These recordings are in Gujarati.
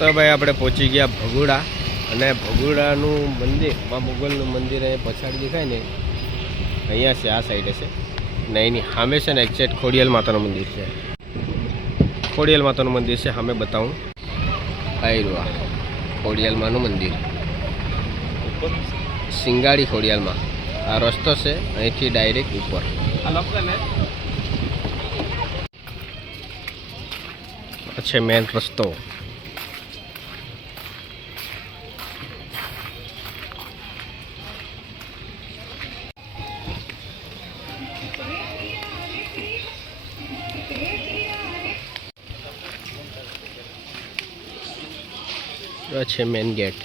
તો ભાઈ આપણે પહોંચી ગયા ભગોડા અને ભગોડાનું મંદિર મા મોગલનું મંદિર અહીંયા પછાડી દેખાય ને અહીંયા છે, આ સાઈડે છે ને એની સામે છે ને એક્ઝેક્ટ ખોડિયાલ માતાનું મંદિર છે. ખોડિયાલ માતાનું મંદિર છે સામે બતાવું. આવ્યું આ ખોડિયાલ માનું મંદિર, સિંગાડી ખોડિયાલમાં. આ રસ્તો છે અહીંથી ડાયરેક્ટ ઉપર. આ છે મેન રસ્તો. આ છે મેન ગેટ.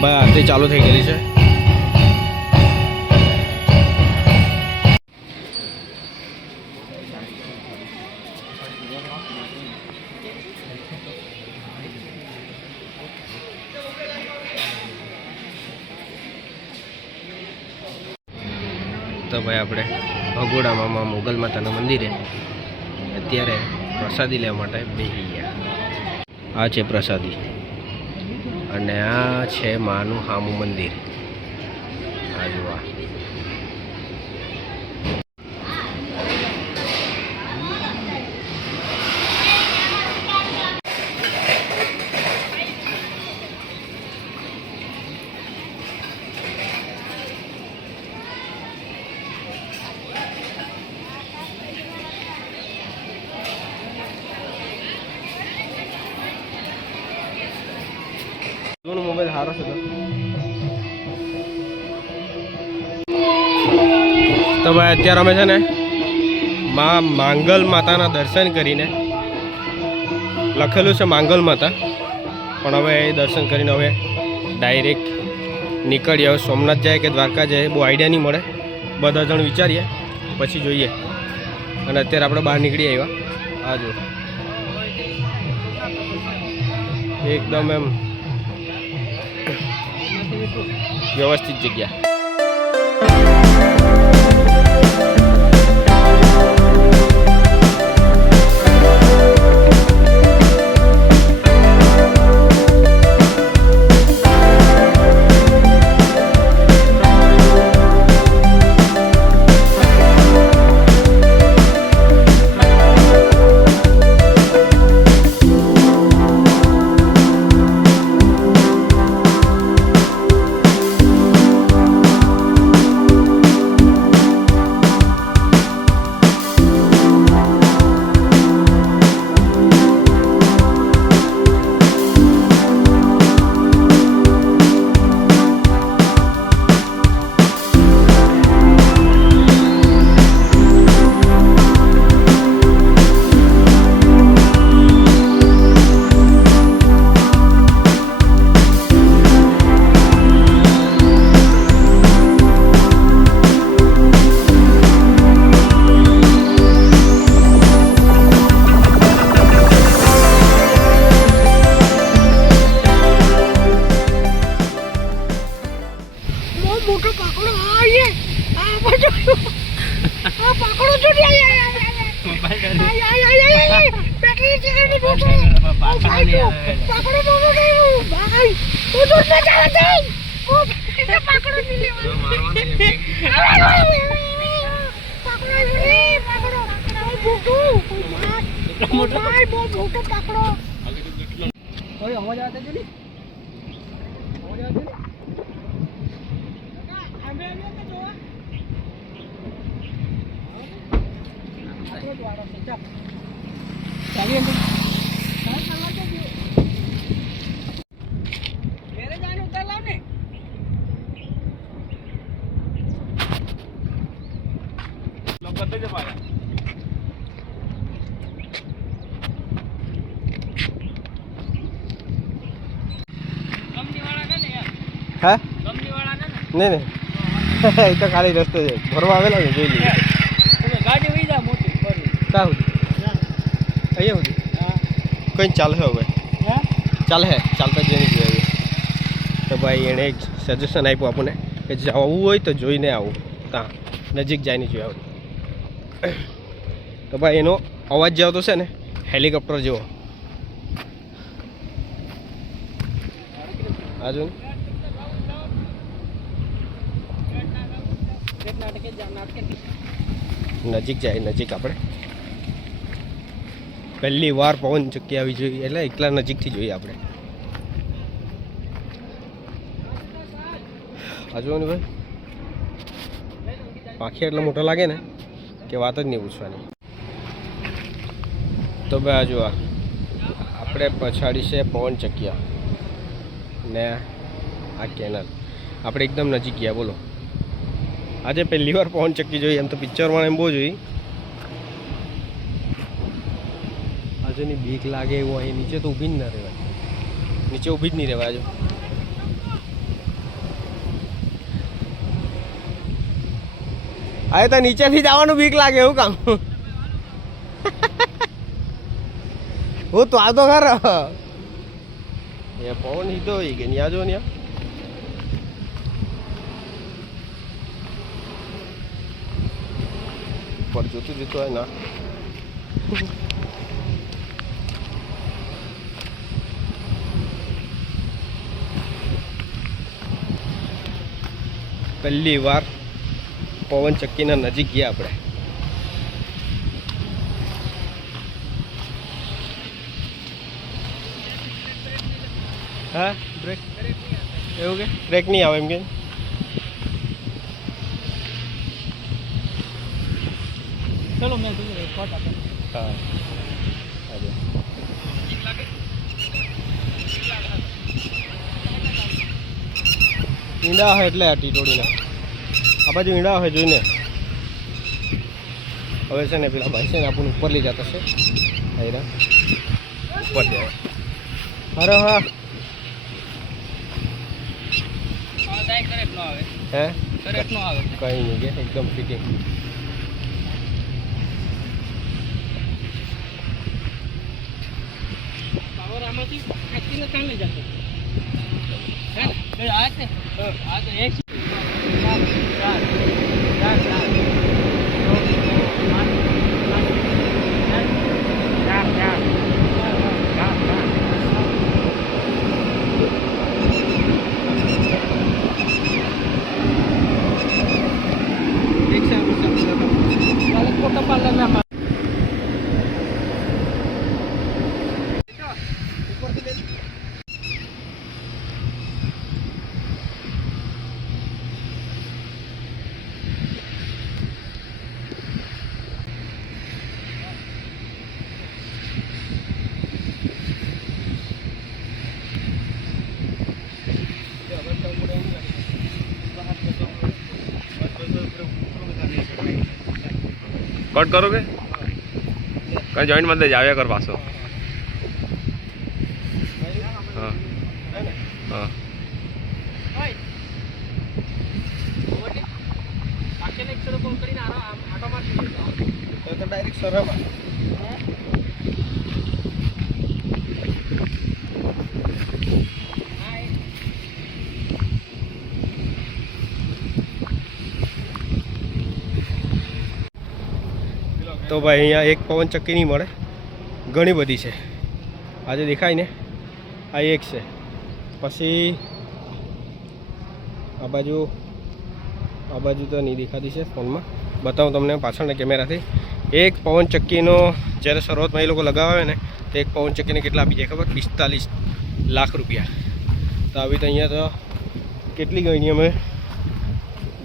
ભાઈ આરતી ચાલુ થઈ ગયેલી છે. તો ભાઈ આપણે ભગોડામાં મોગલ માતાના મંદિરે અત્યારે પ્રસાદી લેવા માટે બેસી ગયા. આ છે પ્રસાદી અને આ છે માનું હામું મંદિર. આ જોવા મોબાઈલ સારો છે. તો ભાઈ અત્યારે અમે છે ને માં માંગલ માતાના દર્શન કરીને, લખેલું છે માંગલ માતા, પણ હવે એ દર્શન કરીને હવે ડાયરેક્ટ નીકળીએ. હવે સોમનાથ જાય કે દ્વારકા જાય બહુ આઈડિયા નહીં મળે. બધા જણ વિચારીએ પછી જોઈએ. અને અત્યારે આપણે બહાર નીકળી આવ્યા. આ જો એકદમ એમ વ્યવસ્થિત જગ્યા. पकड़ो મોટો પકડો ઓય અવાજ આવે છે ને અવાજ આવે છે આમે આવ્યો તો જોવા ચાલી અંદર કાઈ કરવા તો ઘરે જાને ઉતાર લાવ ને લોક કરતે જ પાયા હા નહીં નહીં એ તો ખાલી રસ્તો છે ભરવા આવેલા ને જોઈ લીધું ગાડી વહી જા મોટી ક્યાં સુધી અહીંયા સુધી કઈ ચાલે હવે હા ચાલે હે ચાલતા જઈને જોઈએ તો ભાઈ એણે એક સજેશન આપ્યું આપણને કે જવું હોય તો જોઈને આવું ત્યાં નજીક જઈને જોઈ આવું તો ભાઈ એનો અવાજ જે આવતો છે ને હેલિકોપ્ટર જેવો આજુ નજીક જાય નજીક આપણે પહેલી વાર પવન ચક્કી આવી જોઈએ એટલે એકલા નજીકથી જોઈએ આપણે આજુ ને ભાઈ પાંખી એટલો મોટો લાગે ને કે વાત જ નહીં પૂછવાની તો ભાઈ આજુ આપણે પછાડી છે પવન ચક્કિયા ને આ કેનલ આપણે એકદમ નજીક ગયા બોલો આજે પહેલી વાર પવન ચક્કી જોઈ એમ તો પિક્ચરમાં એમ બહુ જોઈ આજુની બીક લાગે એવું અહીં નીચે તો ઊભી જ ના રહેવાય નીચે ઊભી જ નહીં રહેવાય આજુ હવે તો નીચેથી જવાનું બીક લાગે એવું કામ હું તો આ તો ખરો એ પવન સીધો હોય કે ન્યા જો ન્યા પર જોતું જોતું હોય ના પહેલી વાર પવન ચક્કીના નજીક ગયા આપણે હા બ્રેક એવું કે બ્રેક નહીં આવે એમ કે ચલો મેં કીધું ફોટ આપે હા ઈંડા હોય એટલે આ ટીટોડીને આ બાજુ ઈંડા હોય જોઈને હવે છે ને પેલા ભાઈ છે ને આપણને ઉપર લઈ જતા છે આયરા ઉપર જાય અરે હા કરેક્ટ નો આવે હે કરેક્ટ નો આવે કઈ નહીં કે એકદમ ફિટિંગ પાવર આમાંથી ખેંચીને કામે જતો હે ને આ છે આ તો એક कट करोगे कहीं जॉइंट मत जाओ कर पासो हाँ हाँ तो डायरेक्ट सरम तो भाई अँ एक पवन चक्की नहीं मळे घणी बधी है आज देखाय ने आ एक है पछी आ बाजू तो नहीं देखाती है फोन में बताऊँ तमने पाछळना कैमरा थी એક પવન ચક્કીનો જ્યારે શરૂઆતમાં એ લોકો લગાવે ને તો એક પવન ચક્કીને કેટલા આપી જાય ખબર? 45 લાખ રૂપિયા. તો આવી તો અહીંયા તો કેટલી ગણી અમે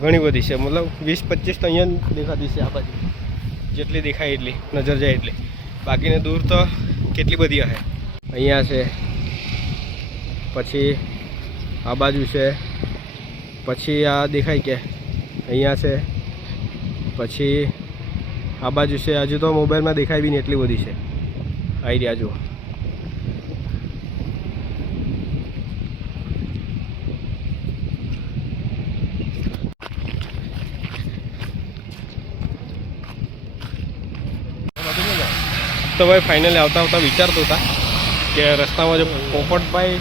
ઘણી બધી છે, મતલબ 20-25 તો અહીંયા દેખાતી છે આ બાજુ, જેટલી દેખાય એટલી નજર જાય એટલી, બાકીને દૂર તો કેટલી બધી હશે. અહીંયા છે, પછી આ બાજુ છે, પછી આ દેખાય કે અહીંયા છે, પછી આ બાજુ છે. હજુ તો મોબાઈલમાં દેખાય બી નહીં એટલી બધી છે. આવી રહ્યા જુઓ. તો ભાઈ ફાઇનલી આવતા વિચારતો હતા કે રસ્તામાં જો પોપટભાઈ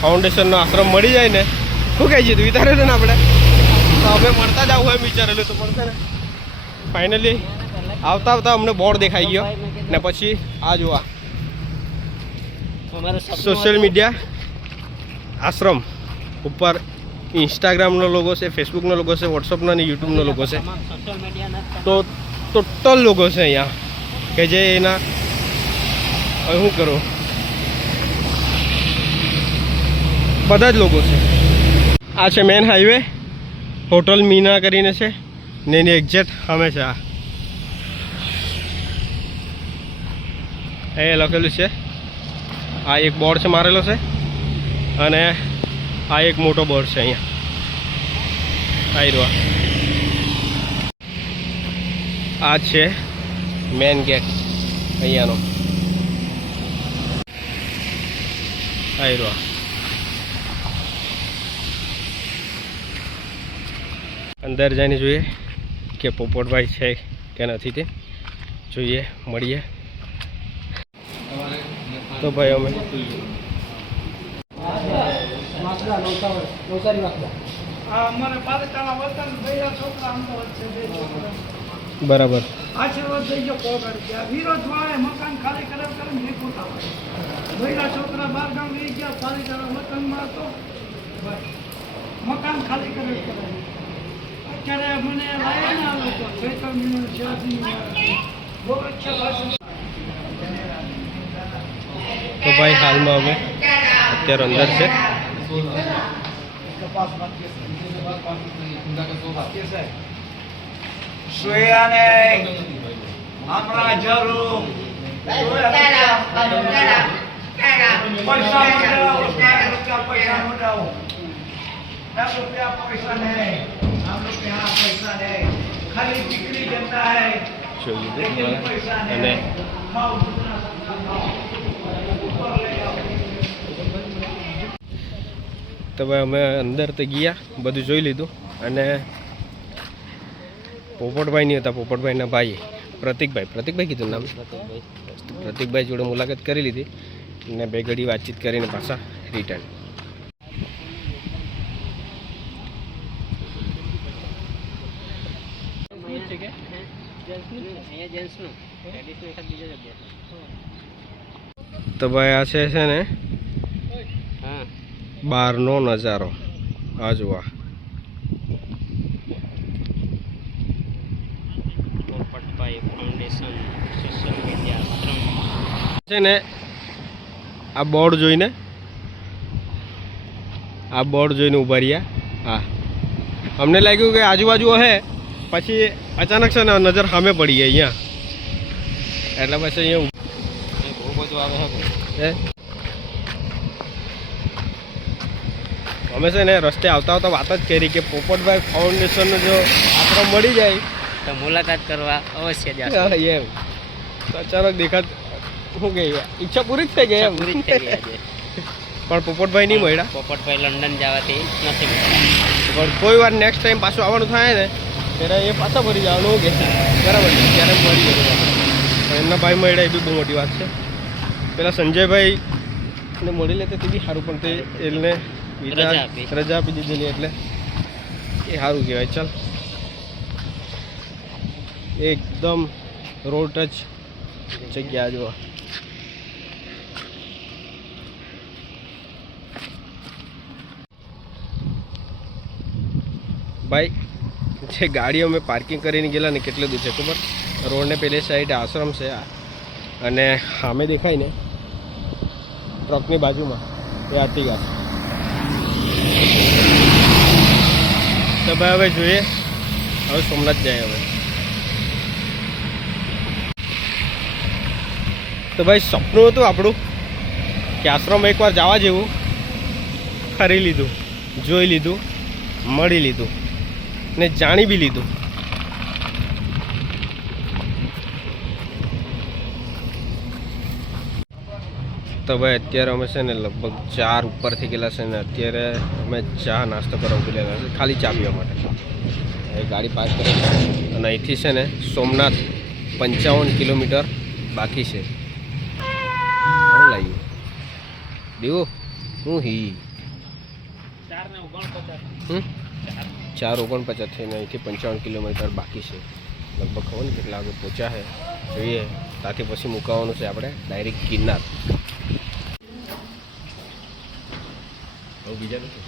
ફાઉન્ડેશનનો આશ્રમ મળી જાય ને, શું કહે છે વિચારેલું ને આપણે, તો અમે મળતા જ આવું એમ વિચારેલું તો મળશે ને. ફાઇનલી આવતા અમને બોર્ડ દેખાઈ ગયો ને પછી આ જોવા સોશિયલ મીડિયા આશ્રમ ઉપર ઇન્સ્ટાગ્રામનો લોગો છે, ફેસબુકનો લોગો છે, વોટ્સઅપનો અને યુટ્યુબનો લોગો છે. તો ટોટલ લોગો છે અહીંયા કે જે એના હવે શું કરું, બધા જ લોકો છે. આ છે મેન હાઈવે, હોટલ મીના કરીને છે ને એની એક્ઝેક્ટ સામે છે. એ લખેલું છે, આ એક બોર્ડ છે મારેલો છે, અને આ એક મોટો બોર્ડ છે અહીંયા આવી રહ્યો. આ છે મેન ગેટ અહીંયાનો આવી રહ્યો. અંદર જઈને જોઈએ કે પોપટભાઈ છે કે નથી, તે જોઈએ, મળીએ. તો ભાઈ અમે બરાબર આશીર્વાદ થઈ ગયો કોગાડી વિરોધ વાળે મકાન ખાલી કરે ભૈરા છોકરા 12 ગામ રહી ગયા, ખાલી કરે વતનમાં તો મકાન ખાલી કરે. અત્યારે મને લાયા ના લોકો ચૈતન્ય બહુ અચ્છા. તો ભાઈ હાલમાં અમે અત્યારે અંદર છે. અને તો ભાઈ અમે અંદર તો ગયા, બધું જોઈ લીધું. અને પોપટભાઈ નહીં હતા, પોપટભાઈના ભાઈ પ્રતિકભાઈ કીધું નામ, પ્રતિકભાઈ જોડે મુલાકાત કરી લીધી ને 2 ઘડી વાતચીત કરીને પાછા રિટર્ન. તો ભાઈ આ છે ને બહારનો નજારો, આ જોવા છે ને. આ બોર્ડ જોઈને ઊભા રહ્યા. હા, અમને લાગ્યું કે આજુબાજુ હે, પછી અચાનક છે ને નજર સામે પડી ગઈ અહીંયા, એટલે પછી અહીંયા બહુ બધું આવે છે. અમે છે ને રસ્તે આવતા વાત જ કરી કે પોપટભાઈ ફાઉન્ડેશનનો જો આશ્રમ મળી જાય તો મુલાકાત કરવા અવશ્ય એમ. તો અચાનક દેખાત શું કે ઈચ્છા પૂરી જ થઈ ગઈ એમ. પણ પોપટભાઈ નહીં મળ્યા. પોપટભાઈ લંડન જવાથી નથી મળ્યા. પણ કોઈ વાર નેક્સ્ટ ટાઈમ પાછું આવવાનું થાય ને ત્યારે એ પાછા ભરી જવાનું કે બરાબર છે, ત્યારે મળી ગયું. પણ એમના ભાઈ મળ્યા એ બી બહુ મોટી વાત છે. પેલા સંજયભાઈ ને મળી લેते તે બી સારું, પણ તે એને રજા આપી દીધેલી એટલે એ સારું કહેવાય. ચાલ, એકદમ રોડ ટચ જગ્યા જોવા. ભાઈ જે ગાડીઓ અમે પાર્કિંગ કરીને ગયેલા ને કેટલું દૂર છે ખબર? રોડને પેલી સાઈડ આશ્રમ છે અને સામે દેખાય ને ટ્રકની બાજુમાં એ આતી ઘાટ. તો ભાઈ હવે જોઈએ, હવે સોમનાથ જાય હવે. તો ભાઈ સપનું હતું આપણું કે આશ્રમ એકવાર જવા જેવું, ખરી લીધું, જોઈ લીધું, મળી લીધું ને જાણી બી લીધું. તો ભાઈ અત્યારે અમે છે ને લગભગ 4 ઉપરથી ગયેલા છે ને અત્યારે અમે ચા નાસ્તો કરવા ઉભી રહેલા છે, ખાલી ચા પીવા માટે. એ ગાડી પાર્ક કરી અને અહીંથી છે ને સોમનાથ 55 કિલોમીટર બાકી છે. આવું લાગ્યું દેવો હું હી 4:49 થઈને અહીંથી 55 કિલોમીટર બાકી છે. લગભગ ખબર ને કેટલા વાગે પહોંચ્યા છે જોઈએ. ત્યાંથી પછી મુકાવાનું છે આપણે ડાયરેક્ટ ગિરનાર. બીજા નથી.